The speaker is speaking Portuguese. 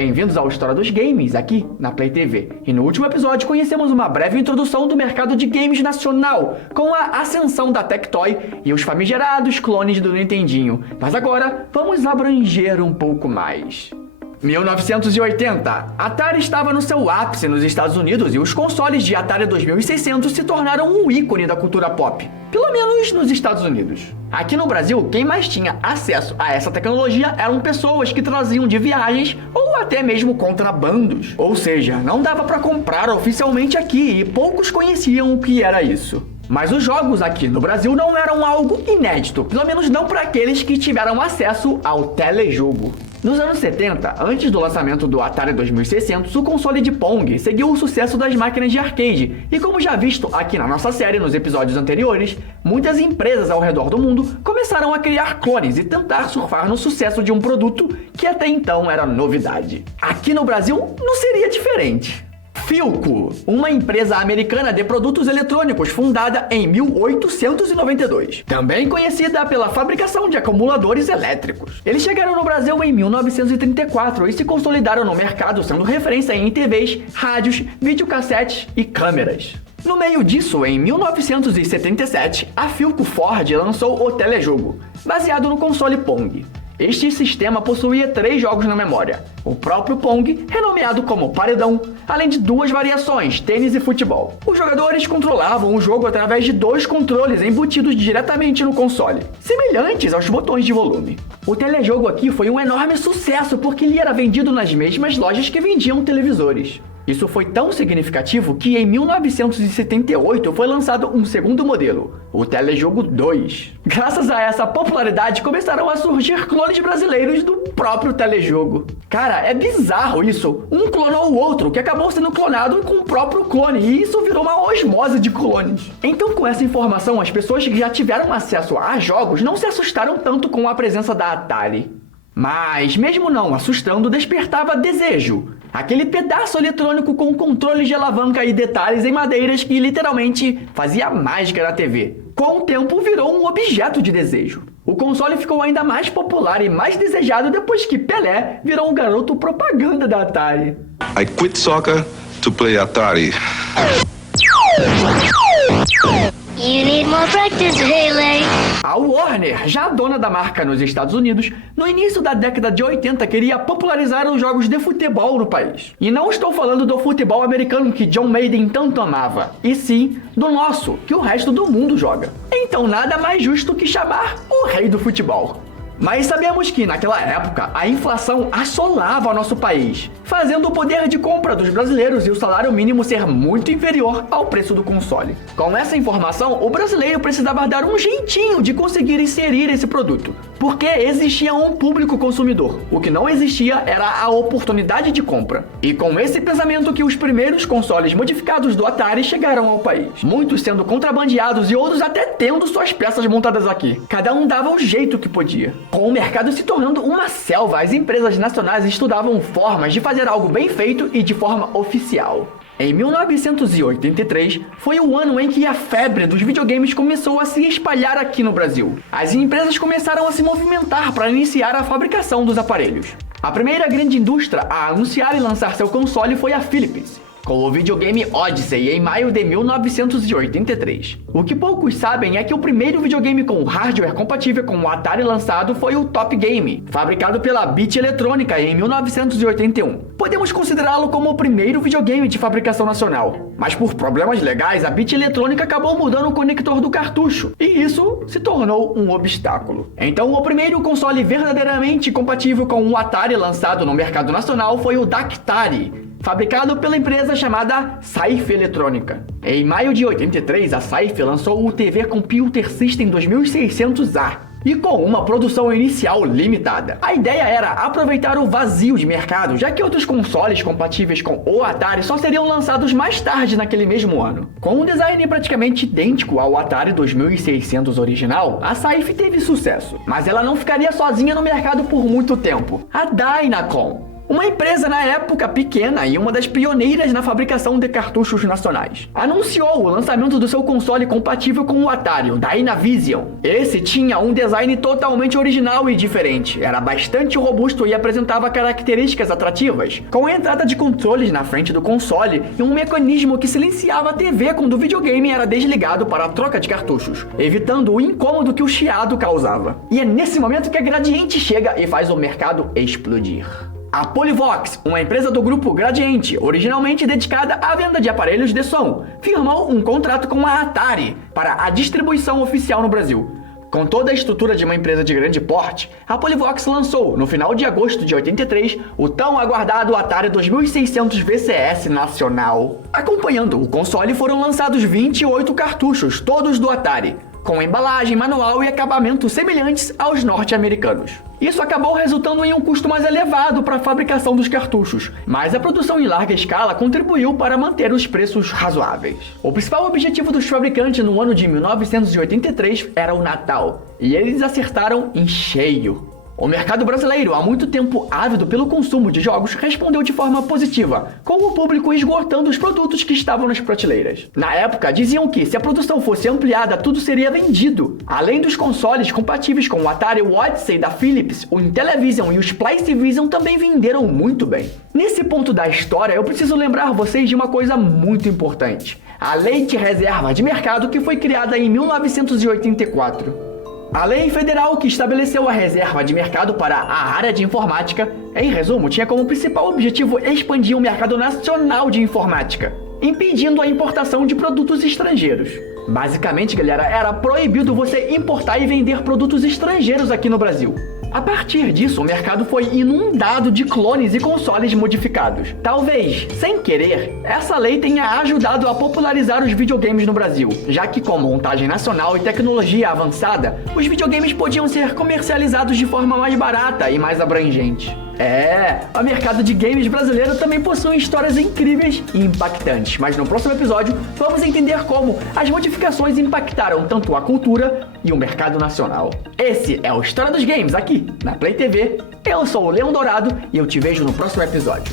bem-vindos ao História dos Games, aqui na Play TV. E no último episódio conhecemos uma breve introdução do mercado de games nacional, com a ascensão da Tectoy e os famigerados clones do Nintendinho. Mas agora, vamos abranger um pouco mais. 1980. Atari estava no seu ápice nos Estados Unidos e os consoles de Atari 2600 se tornaram um ícone da cultura pop. Pelo menos nos Estados Unidos. Aqui no Brasil, quem mais tinha acesso a essa tecnologia eram pessoas que traziam de viagens ou até mesmo contrabandos. Ou seja, não dava para comprar oficialmente aqui e poucos conheciam o que era isso. Mas os jogos aqui no Brasil não eram algo inédito, pelo menos não para aqueles que tiveram acesso ao telejogo. Nos anos 70, antes do lançamento do Atari 2600, o console de Pong seguiu o sucesso das máquinas de arcade, e como já visto aqui na nossa série nos episódios anteriores, muitas empresas ao redor do mundo começaram a criar clones e tentar surfar no sucesso de um produto que até então era novidade. Aqui no Brasil não seria diferente. Philco, uma empresa americana de produtos eletrônicos fundada em 1892, também conhecida pela fabricação de acumuladores elétricos. Eles chegaram no Brasil em 1934 e se consolidaram no mercado sendo referência em TVs, rádios, videocassetes e câmeras. No meio disso, em 1977, a Philco Ford lançou o telejogo, baseado no console Pong. Este sistema possuía 3 jogos na memória, o próprio Pong, renomeado como Paredão, além de 2 variações, tênis e futebol. Os jogadores controlavam o jogo através de 2 controles embutidos diretamente no console, semelhantes aos botões de volume. O telejogo aqui foi um enorme sucesso porque ele era vendido nas mesmas lojas que vendiam televisores. Isso foi tão significativo que em 1978 foi lançado um segundo modelo, o Telejogo 2. Graças a essa popularidade começaram a surgir clones brasileiros do próprio telejogo. Cara, é bizarro isso. Um clonou o outro, que acabou sendo clonado com o próprio clone, e isso virou uma osmose de clones. Então, com essa informação, as pessoas que já tiveram acesso a jogos não se assustaram tanto com a presença da Atari. Mas, mesmo não assustando, despertava desejo. Aquele pedaço eletrônico com controles de alavanca e detalhes em madeiras que literalmente fazia mágica na TV. Com o tempo virou um objeto de desejo. O console ficou ainda mais popular e mais desejado depois que Pelé virou um garoto propaganda da Atari. I quit soccer to play Atari. You need more practice, Haley. A Warner, já dona da marca nos Estados Unidos, no início da década de 80 queria popularizar os jogos de futebol no país. E não estou falando do futebol americano que John Madden tanto amava, e sim do nosso, que o resto do mundo joga. Então nada mais justo que chamar o rei do futebol. Mas sabemos que, naquela época, a inflação assolava nosso país, fazendo o poder de compra dos brasileiros e o salário mínimo ser muito inferior ao preço do console. Com essa informação, o brasileiro precisava dar um jeitinho de conseguir inserir esse produto, porque existia um público consumidor. O que não existia era a oportunidade de compra. E com esse pensamento que os primeiros consoles modificados do Atari chegaram ao país, muitos sendo contrabandeados e outros até tendo suas peças montadas aqui. Cada um dava o jeito que podia. Com o mercado se tornando uma selva, as empresas nacionais estudavam formas de fazer algo bem feito e de forma oficial. Em 1983, foi o ano em que a febre dos videogames começou a se espalhar aqui no Brasil. As empresas começaram a se movimentar para iniciar a fabricação dos aparelhos. A primeira grande indústria a anunciar e lançar seu console foi a Philips, com o videogame Odyssey em maio de 1983. O que poucos sabem é que o primeiro videogame com hardware compatível com o Atari lançado foi o Top Game, fabricado pela Bit Eletrônica em 1981. Podemos considerá-lo como o primeiro videogame de fabricação nacional, mas por problemas legais a Bit Eletrônica acabou mudando o conector do cartucho, e isso se tornou um obstáculo. Então o primeiro console verdadeiramente compatível com o Atari lançado no mercado nacional foi o Dactari, fabricado pela empresa chamada Saif Eletrônica. Em maio de 83, a Saif lançou o TV Computer System 2600A, e com uma produção inicial limitada. A ideia era aproveitar o vazio de mercado, já que outros consoles compatíveis com o Atari só seriam lançados mais tarde naquele mesmo ano. Com um design praticamente idêntico ao Atari 2600 original, a Saif teve sucesso, mas ela não ficaria sozinha no mercado por muito tempo. A Dynacon, uma empresa na época pequena e uma das pioneiras na fabricação de cartuchos nacionais, anunciou o lançamento do seu console compatível com o Atari, o Dynavision. Esse tinha um design totalmente original e diferente, era bastante robusto e apresentava características atrativas, com a entrada de controles na frente do console e um mecanismo que silenciava a TV quando o videogame era desligado para a troca de cartuchos, evitando o incômodo que o chiado causava. E é nesse momento que a Gradiente chega e faz o mercado explodir. A Polivox, uma empresa do grupo Gradiente, originalmente dedicada à venda de aparelhos de som, firmou um contrato com a Atari para a distribuição oficial no Brasil. Com toda a estrutura de uma empresa de grande porte, a Polivox lançou, no final de agosto de 83, o tão aguardado Atari 2600 VCS nacional. Acompanhando o console foram lançados 28 cartuchos, todos do Atari, com embalagem, manual e acabamento semelhantes aos norte-americanos. Isso acabou resultando em um custo mais elevado para a fabricação dos cartuchos, mas a produção em larga escala contribuiu para manter os preços razoáveis. O principal objetivo dos fabricantes no ano de 1983 era o Natal, e eles acertaram em cheio. O mercado brasileiro, há muito tempo ávido pelo consumo de jogos, respondeu de forma positiva, com o público esgotando os produtos que estavam nas prateleiras. Na época, diziam que, se a produção fosse ampliada, tudo seria vendido. Além dos consoles compatíveis com o Atari Odyssey da Philips, o Intellivision e o Splycevision também venderam muito bem. Nesse ponto da história, eu preciso lembrar vocês de uma coisa muito importante: a Lei de Reserva de Mercado, que foi criada em 1984. A lei federal que estabeleceu a reserva de mercado para a área de informática, em resumo, tinha como principal objetivo expandir o mercado nacional de informática, impedindo a importação de produtos estrangeiros. Basicamente, galera, era proibido você importar e vender produtos estrangeiros aqui no Brasil. A partir disso, o mercado foi inundado de clones e consoles modificados. Talvez, sem querer, essa lei tenha ajudado a popularizar os videogames no Brasil, já que com montagem nacional e tecnologia avançada, os videogames podiam ser comercializados de forma mais barata e mais abrangente. O mercado de games brasileiro também possui histórias incríveis e impactantes, mas no próximo episódio vamos entender como as modificações impactaram tanto a cultura e o mercado nacional. Esse é o História dos Games aqui na Play TV. Eu sou o Leão Dourado e eu te vejo no próximo episódio.